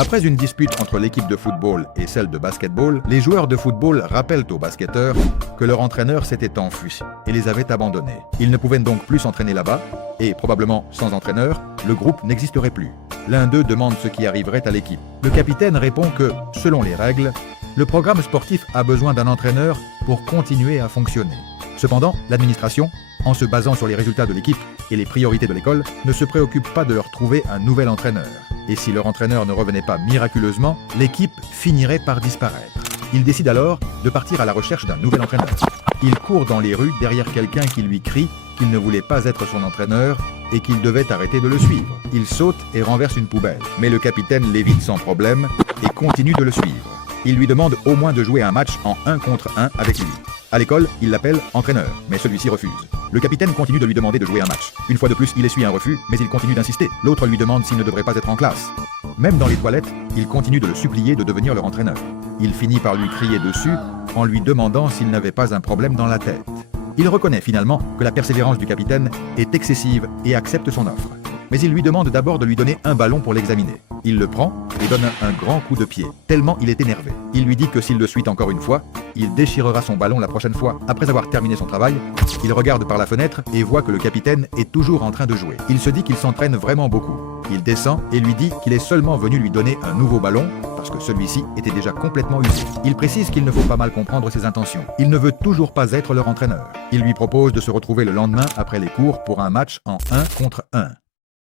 Après une dispute entre l'équipe de football et celle de basketball, les joueurs de football rappellent aux basketteurs que leur entraîneur s'était enfui et les avait abandonnés. Ils ne pouvaient donc plus s'entraîner là-bas et, probablement sans entraîneur, le groupe n'existerait plus. L'un d'eux demande ce qui arriverait à l'équipe. Le capitaine répond que, selon les règles, le programme sportif a besoin d'un entraîneur pour continuer à fonctionner. Cependant, l'administration, en se basant sur les résultats de l'équipe et les priorités de l'école, ne se préoccupe pas de leur trouver un nouvel entraîneur. Et si leur entraîneur ne revenait pas miraculeusement, l'équipe finirait par disparaître. Il décide alors de partir à la recherche d'un nouvel entraîneur. Il court dans les rues derrière quelqu'un qui lui crie qu'il ne voulait pas être son entraîneur et qu'il devait arrêter de le suivre. Il saute et renverse une poubelle, mais le capitaine l'évite sans problème et continue de le suivre. Il lui demande au moins de jouer un match en 1 contre 1 avec lui. À l'école, il l'appelle entraîneur, mais celui-ci refuse. Le capitaine continue de lui demander de jouer un match. Une fois de plus, il essuie un refus, mais il continue d'insister. L'autre lui demande s'il ne devrait pas être en classe. Même dans les toilettes, il continue de le supplier de devenir leur entraîneur. Il finit par lui crier dessus en lui demandant s'il n'avait pas un problème dans la tête. Il reconnaît finalement que la persévérance du capitaine est excessive et accepte son offre. Mais il lui demande d'abord de lui donner un ballon pour l'examiner. Il le prend et donne un grand coup de pied, tellement il est énervé. Il lui dit que s'il le suit encore une fois, il déchirera son ballon la prochaine fois. Après avoir terminé son travail, il regarde par la fenêtre et voit que le capitaine est toujours en train de jouer. Il se dit qu'il s'entraîne vraiment beaucoup. Il descend et lui dit qu'il est seulement venu lui donner un nouveau ballon parce que celui-ci était déjà complètement usé. Il précise qu'il ne faut pas mal comprendre ses intentions. Il ne veut toujours pas être leur entraîneur. Il lui propose de se retrouver le lendemain après les cours pour un match en 1 contre 1.